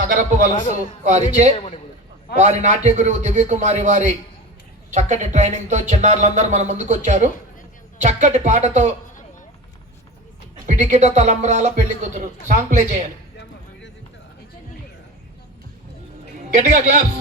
తగరపు వలసు వారిచే వారి నాట్య గురువు దివ్యకుమారి వారి చక్కటి ట్రైనింగ్తో చిన్నారులందరూ మన ముందుకు వచ్చారు. చక్కటి పాటతో పిడికిట తలంబ్రాల పెళ్లి కూతురు సాంగ్ ప్లే చేయాలి. గట్టిగా క్లాప్స్.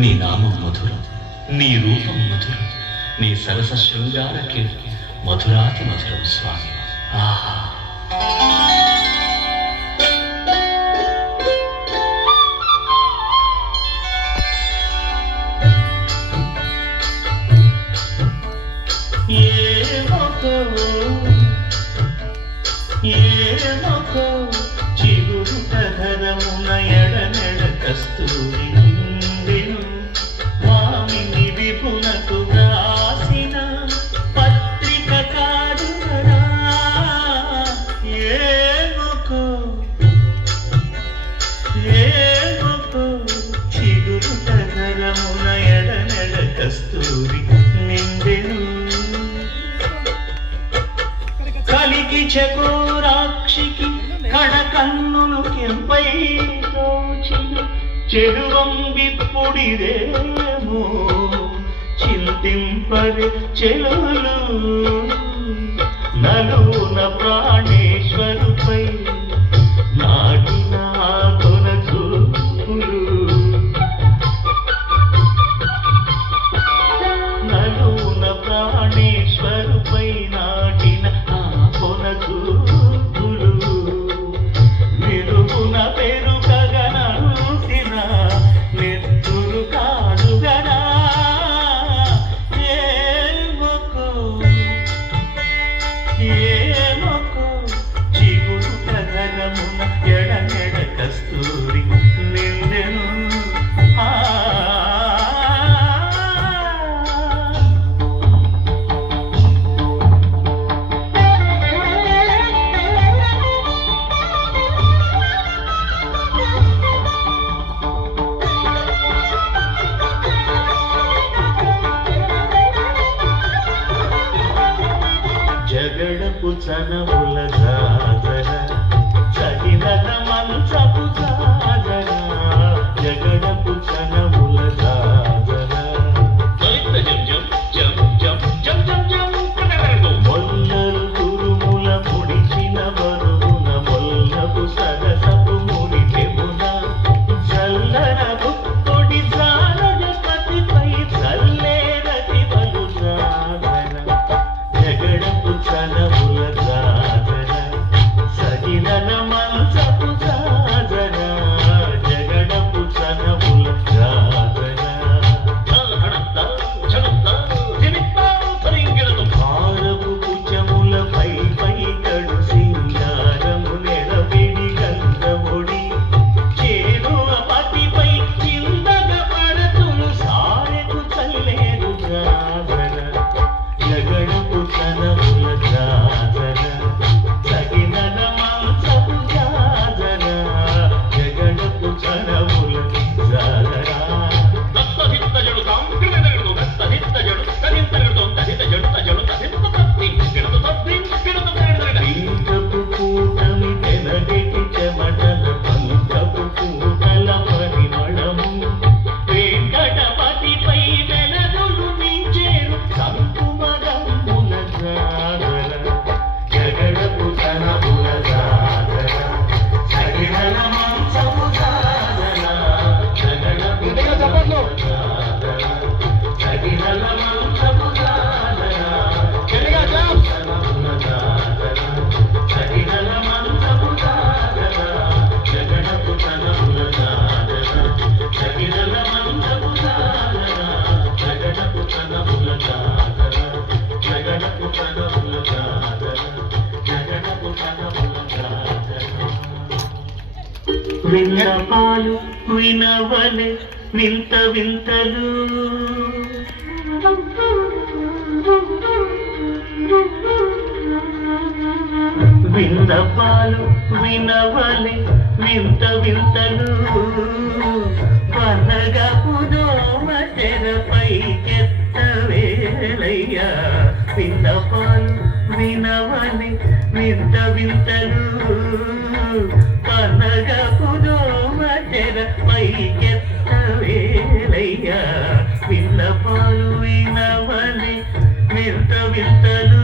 నీ నామం మధురం, నీ రూపం మధురం, నీ సరస శృంగార కీర్తి మధురాతి మధురం స్వామి. ఆహా! ఏమొకో చిగురుట ధరమున ఎడనెడ కస్తూరి నిండెను, వామిని విపునకు వ్రాసిన పత్రిక కాదురా. ఏమొకో చిగురుట ధరమున ఎడనెడ కస్తూరి నిండెను, కలిగి చకోరాక్షికి కడకన్నును కెంపై తోచిన చెడువంబిప్పుడిదేమో చింతింపరి చెలులు. నలున ప్రాణేశ్వరుపై నాటిన కొన చూపులు, నలున ప్రాణేశ్వరుపై నాటిన చూపులు, విరుగున పెరుగగనంసిన నెత్తురు కాదుగనా. ఏమొకో చిగురుట ధరమున ఎడనెడ కస్తూరి నిండెను. జగడపు చనముల జాజర సగినన మంచపు జాజర, జగడపు చనముల జాజర మొల్లలు తురుముల ముడిచిన బరువున మొల్లపు సరసపు ముడిటెమున చల్లనపు పొడి జారగపతిపై చల్లేరతి బలు జాజర, జగడపు చనముల జాజర సగినన మంచపు జాజర, జగడపు చనముల జాజర. భారపు కుచముల పై కడు సింగారము నెరపిడి గంధముడి చేరువ పతిపై చిందగ పడతులు సారెకు చల్లేరు జాజర, జగడపు చనముల జాజర సగినన మంచపు జాజర, జగడపు చనముల జాజర. పీఠపు కూటమి తెనగెటి చెమటల పంకపు కూటల పరిమళము, వెంకటపతిపై వెలదులు మించేరు సంకుమరముల జాజర, జగడపు చనముల జాజర సగినన మంచపు జాజర, జగడపు చనముల జాజర సగినన మంచపు జాజర, జగడపు చనముల జాజర సగినన మంచపు జాజర, జగడపు చనముల జాజర సగినన మంచపు జాజర, జగడపు చనముల జాజర, జగడపు చనముల జాజర, జగడపు చనముల జాజర. విన్నపాలు వినవలె వింత వింతలు, విన్నపాలు వినవలె వింత వింతలు, పనగపు దోమ తెరపై కెత్తవేలయ్యా. విన్నపాలు వినవలె వింత వింతలు, పనగపు దోమ తెరపై కెత్తవేలయ్యా. విన్నపాలు వినవలె వింత వింతలు.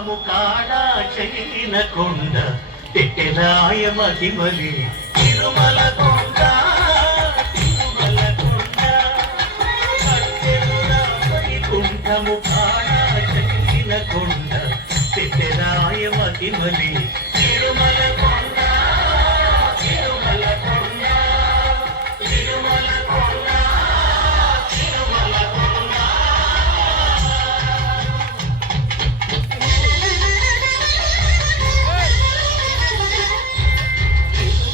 వైకుంఠము కాడా చైన కొండ పెట్టెలాయ మహిమలి తిరుమల కొండ తిరుమల కొండ కట్టెలురా వైకుంఠము కాడా చైన కొండ పెట్టెలాయ మహిమలి తిరుమల కొండ తిరుమల కొండ తిరుమల కొండ తిరుమల కొండ.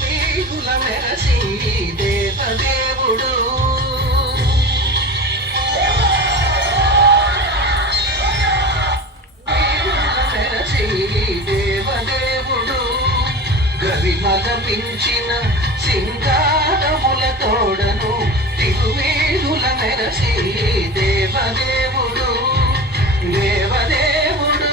వీధుల మెరసి దేవదేవుడు మెరసి దేవదేవుడు గరిమల మించిన సింగారముల తోడను తిరువేదుల మెరసి దేవదేవుడు దేవదేవుడు.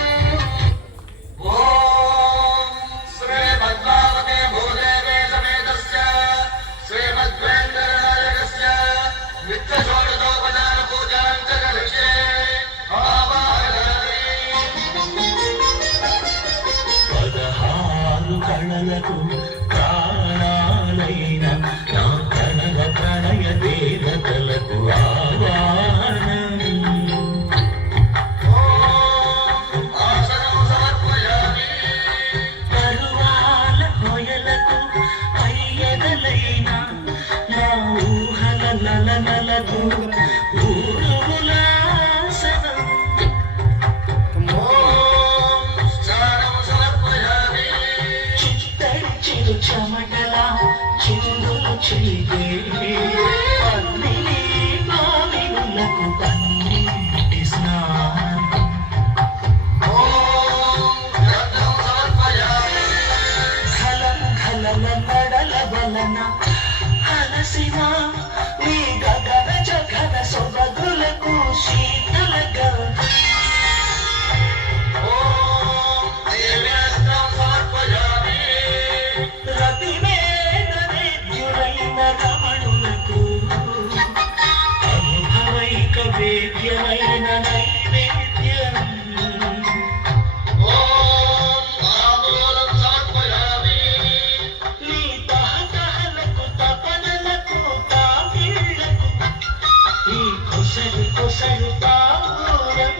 ఓం శ్రీ పద్మావతే భూదేవే సమేతస్య శ్రీమద్వేంకటనాయకస్య నిత్యషోడశోపచార పూజాం చ కరిష్యే. పదహారు కళలకు ప్రాణాలైన నా కనల ప్రణయ దేవతలకు ఆవాహనం. ఆసనం సమర్పయామి. పరువాల హొయలకు అయ్యదలైన నా ఊహల లలనలకు ఊరులాసనం. ఓం స్నానం సమర్పయామి. చిత్తడి చిరు చెమటల చిందులు చిలిగే పల్లిని మామినులకు పన్నీటి స్నానం. ఓం గంధం సమర్పయామి. ఖలం ఖలల నడల వలన అలసిన నీ గగన జగన సొబగులకు శీతలగా ఓం దేవ్యాస్త్రం సమర్పయామి. రతివేదనేద్యులైన రమణులకు అనుభవైక వేద్యమైన నైవేద్యం. ఓం తాంబూలం సమర్పయామి. నీ తహతహలకు తపనలకు తాకిళ్లకు నీ కొసరు కొసరు తాంబూలం.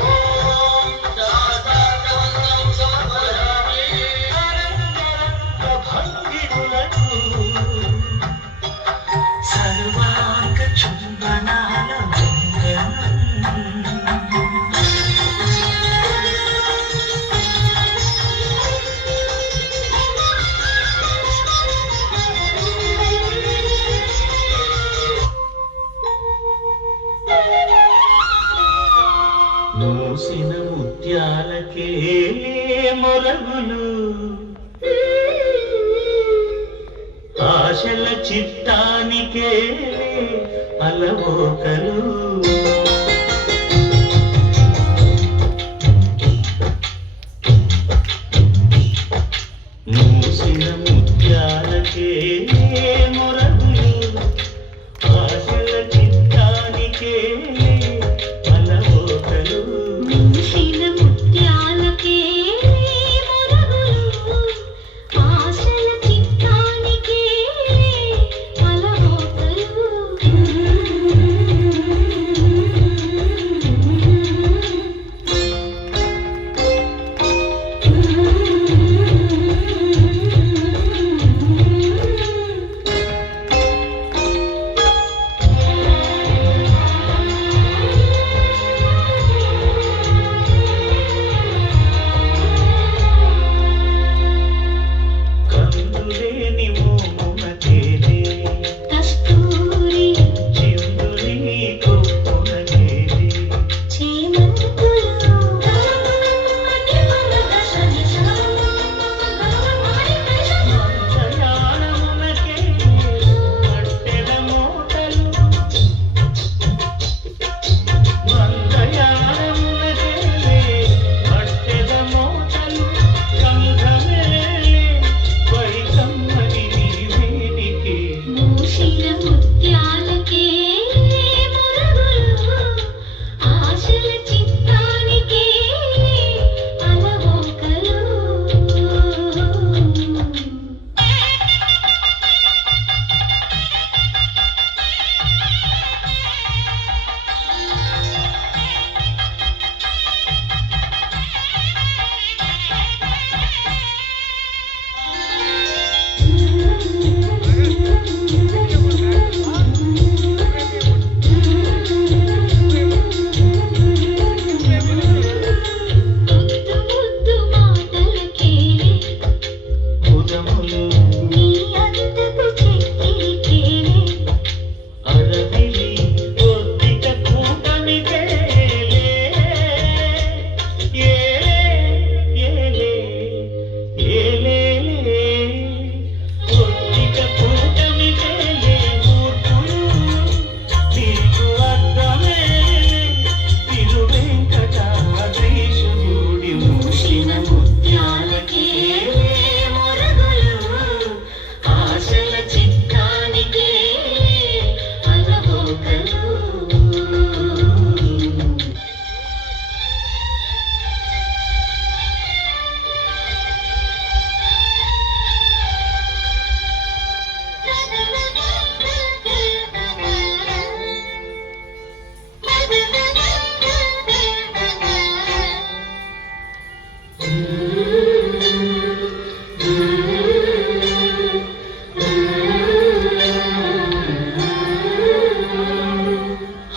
ఓం శాస్త్రాంగవందనం సమర్పయామి. తరంగరంగ భంగిరులకు సర్వాంగ చుంబనాల వందనం. మూసిన ముత్యాలకే మొరగులు ఆశల చిత్తానికే అలవోకలు. మూసిన ముత్యాలకే మొరగులు ఆశల చిత్తానికే అలవోకలు. మూసిన ముత్యాలకే మొరగులు ఆశల చిత్తానికే అలవోకలు.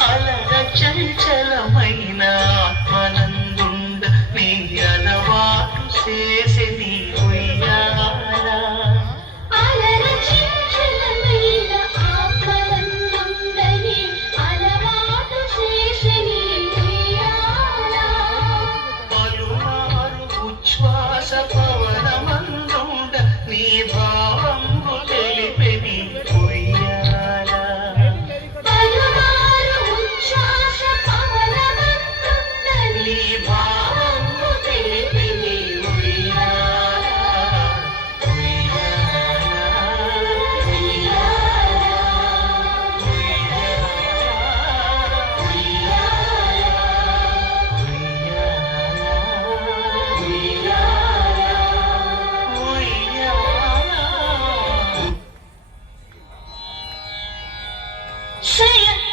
అలర చంచలమైన ఆత్మనందుండ నీ అలవాటు చేసే నీ ఉయ్యాల అలర చంచలమైన ఆత్మనందుండని అలవాటు చేసని ఉయ్యాల. పలుమారు ఉచ్ఛ్వాస పవనమందుండ నీ భావంబు తెలిపే నీ ఉయ్యాల పలుమారు ఉచ్ఛ్వాస పవనమందుండని నీ భావంబు తెలిపే నీ ఉయ్యాల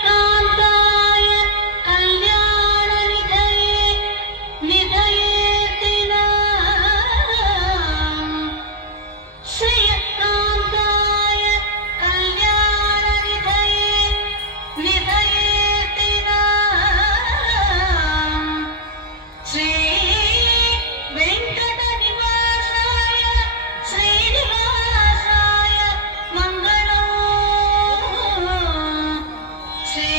శ్రేయకాంతాయ కళ్యాణ నిధయే నిధయేతిన శ్రేయకాంతాయ కళ్యాణ నిధయే నిధయేతిన శ్రీ వెంకట నివాసాయ శ్రీనివాసాయ మంగళం శ్రీ